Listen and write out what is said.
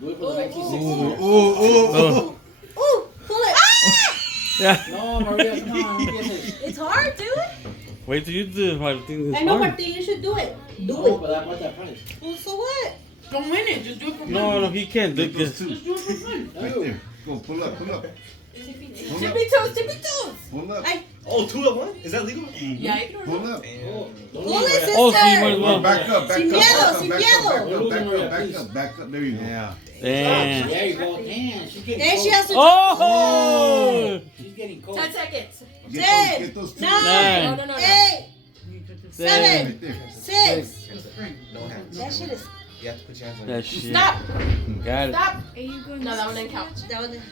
Do it for the 1960s. Ooh, pull it. Yeah. No, Maria, come on. It's hard, dude. Wait till you do it, Martin. I know, Martin, you should do it. Do No, it. but I want that price. Well, so what? Don't win it. Just do it for fun. No, he can't. Get those two. Just do it for fun. Right there. Go, pull up. Pull up. Tippy toes. Pull up. Ay, Oh, 2 at 1? Is that legal? Yeah, you can Pull up. pull it, sister. Oh, so you might as well. Back up, back Sin up, miedo, back sin up, miedo. back up. Back up. There you go. Yeah. There Damn. you go. Damn, she's getting Then cold. she has to. Oh! She's getting cold. 10 seconds. Get those two. 9, No. 8, 7, Right there. 6. No hands. That shit is. You have to put your hands on That it. shit. Stop. Got it. Stop. No, that one didn't count. That one.